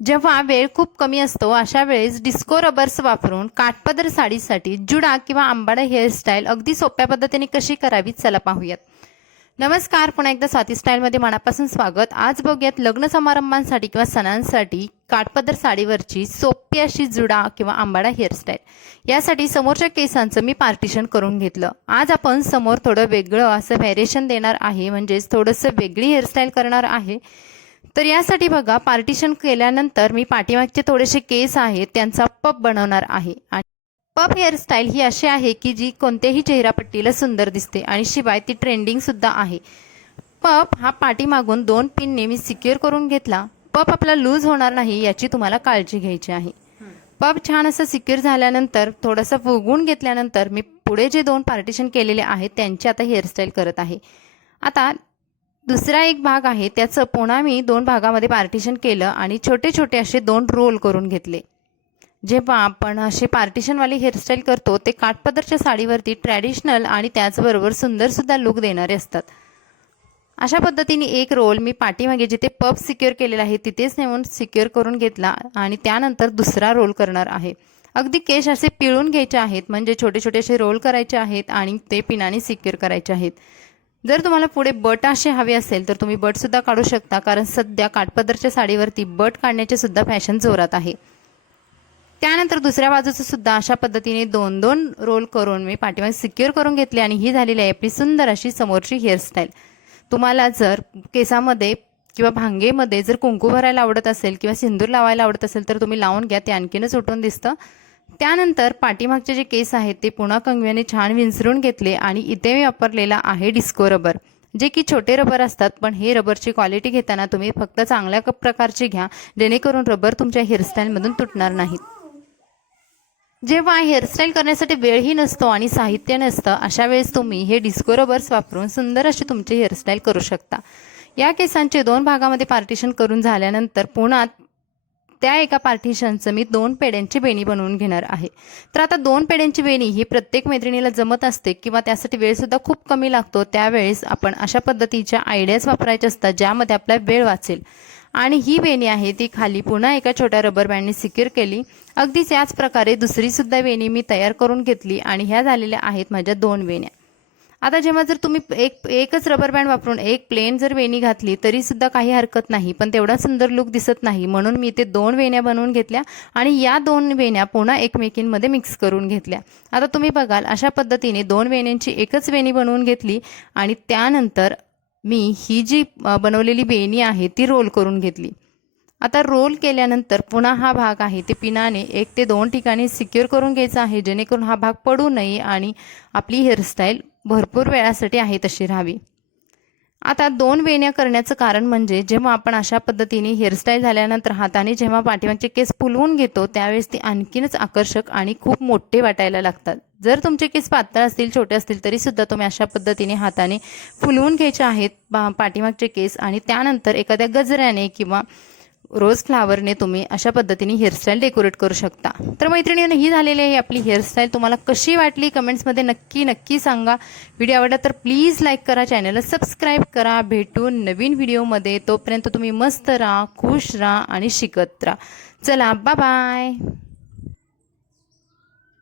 जेव्हा वेळ खूप कमी असतो अशा वेळेस डिस्को रबर्स वापरून काठपदर साडीसाठी जुडा किंवा आंबाडा हेअरस्टाईल अगदी सोप्या पद्धतीने कशी करावी चला पाहूयात. नमस्कार पुन्हा एकदा स्वाती स्टाईलमध्ये मनापासून स्वागत. आज बघूयात लग्न समारंभांसाठी किंवा सणांसाठी काठपदर साडीवरची सोपी अशी जुडा किंवा आंबाडा हेअरस्टाईल यासाठी समोरच्या केसांचं मी पार्टिशन करून घेतलं. आज आपण समोर थोडं वेगळं असं व्हेरिएशन देणार आहे म्हणजेच थोडंसं वेगळी हेअरस्टाईल करणार आहे. तर यासाठी बघा पार्टिशन केल्यानंतर मी पाठीमागचे थोडेसे केस आहेत त्यांचा पप बनवणार आहे. आणि पप हेअरस्टाईल ही अशी आहे की जी कोणत्याही चेहरापट्टीला सुंदर दिसते आणि शिवाय ती ट्रेंडिंग सुद्धा आहे. पप हा पाठीमागून दोन पिनने मी सिक्युअर करून घेतला. पप आपला लूज होणार नाही याची तुम्हाला काळजी घ्यायची आहे. पप छान असं सिक्युअर झाल्यानंतर थोडंसं फुगवून घेतल्यानंतर मी पुढे जे दोन पार्टिशन केलेले आहेत त्यांची आता हेअरस्टाईल करत आहे. आता दुसरा एक भाग आहे त्याचं पुन्हा मी दोन भागामध्ये पार्टिशन केलं आणि छोटे छोटे असे दोन रोल करून घेतले. जेव्हा आपण असे पार्टिशनवाली हेअरस्टाईल करतो ते काठपदरच्या साडीवरती ट्रॅडिशनल आणि त्याचबरोबर सुंदरसुद्धा लुक देणारे असतात. अशा पद्धतीने एक रोल मी पाठीमागे जिथे पप सिक्युअर केलेला आहे तिथेच नेऊन सिक्युअर करून घेतला आणि त्यानंतर दुसरा रोल करणार आहे. अगदी केश असे पिळून घ्यायचे आहेत म्हणजे छोटे छोटे असे रोल करायचे आहेत आणि ते पिनाने सिक्युअर करायचे आहेत. जर तुम्हाला पुढे बट असे हवे असेल तर तुम्ही बटसुद्धा काढू शकता कारण सध्या काठपदरच्या साडीवरती बट काढण्याचे सुद्धा फॅशन जोरात आहे. त्यानंतर दुसऱ्या बाजूचं सुद्धा अशा पद्धतीने दोन दोन रोल करून मी पाठीमागे सिक्युअर करून घेतले आणि ही झालेली आहे आपली सुंदर अशी समोरची हेअरस्टाईल तुम्हाला जर केसामध्ये किंवा भांगेमध्ये जर कुंकू भरायला आवडत असेल किंवा सिंदूर लावायला आवडत असेल तर तुम्ही लावून घ्या ते आणखीनच उठून दिसतं. त्यानंतर पाठीमागचे जे केस आहेत ते पुन्हा कंगव्याने छान विंचरून घेतले आणि इथे मी वापरलेला आहे डिस्को रबर. जे की छोटे रबर असतात पण हे रबरची क्वालिटी घेताना तुम्ही फक्त चांगल्या प्रकारचे घ्या जेणेकरून रबर तुमच्या हेअरस्टाईलमधून तुटणार नाहीत. जेव्हा हेअरस्टाईल करण्यासाठी वेळही नसतो आणि साहित्य नसतं अशा वेळेस तुम्ही हे डिस्को रबर्स वापरून सुंदर अशी तुमची हेअरस्टाईल करू शकता. या केसांचे दोन भागामध्ये पार्टिशन करून झाल्यानंतर पुन्हा त्या एका पार्टिशनचं मी दोन पेड्यांची वेणी बनवून घेणार आहे. तर आता दोन पेड्यांची वेणी ही प्रत्येक मैत्रिणीला जमत असते किंवा त्यासाठी वेळसुद्धा खूप कमी लागतो त्यावेळेस आपण अशा पद्धतीच्या आयडियाज वापरायच्या असतात ज्यामध्ये आपला वेळ वाचेल. आणि ही वेणी आहे ती खाली पुन्हा एका छोट्या रबर बँडने सिक्युअर केली. अगदीच याच प्रकारे दुसरीसुद्धा वेणी मी तयार करून घेतली आणि ह्या झालेल्या आहेत माझ्या दोन वेण्या आता जेव्हा जर तुम्ही एक एकच रबर बँड वापरून एक प्लेन जर वेणी घातली तरी सुद्धा काही हरकत नाही. पण तेवढा सुंदर लुक दिसत नाही. म्हणून मी ते दोन वेण्या बनवून घेतल्या आणि या दोन वेण्या पुन्हा एकमेकींमध्ये मिक्स करून घेतल्या. आता तुम्ही बघाल अशा पद्धतीने दोन वेण्यांची एकच वेणी बनवून घेतली आणि त्यानंतर मी ही जी बनवलेली वेणी आहे ती रोल करून घेतली. आता रोल केल्यानंतर पुन्हा हा भाग आहे ते पिनाने एक ते दोन ठिकाणी सिक्युअर करून घ्यायचा आहे जेणेकरून हा भाग पडू नये आणि आपली हेअरस्टाईल भरपूर वेळासाठी आहे तशी राहावी. आता दोन वेण्या करण्याचं कारण म्हणजे जेव्हा आपण अशा पद्धतीने हेअरस्टाईल झाल्यानंतर हाताने जेव्हा पाठीमागचे केस फुलवून घेतो त्यावेळेस ते आणखीनच आकर्षक आणि खूप मोठे वाटायला लागतात. जर तुमचे केस पातळ असतील छोटे असतील तरी सुद्धा तुम्ही अशा पद्धतीने हाताने फुलवून घ्यायचे आहेत पा- पाठीमागचे केस आणि त्यानंतर एखाद्या गजऱ्याने किंवा रोज फ्लावरने तुम्ही अशा पद्धतीने हेअरस्टाईल डेकोरेट करू शकता. तर मैत्रिणीनं ही झालेली आहे आपली हेअरस्टाईल तुम्हाला कशी वाटली? कमेंट्समध्ये नक्की नक्की सांगा. व्हिडिओ आवडला तर प्लीज लाईक करा. चॅनलला सबस्क्राईब करा. भेटून नवीन व्हिडिओमध्ये तोपर्यंत तुम्ही मस्त राहा खुश राहा आणि शिकत राहा. चला बाय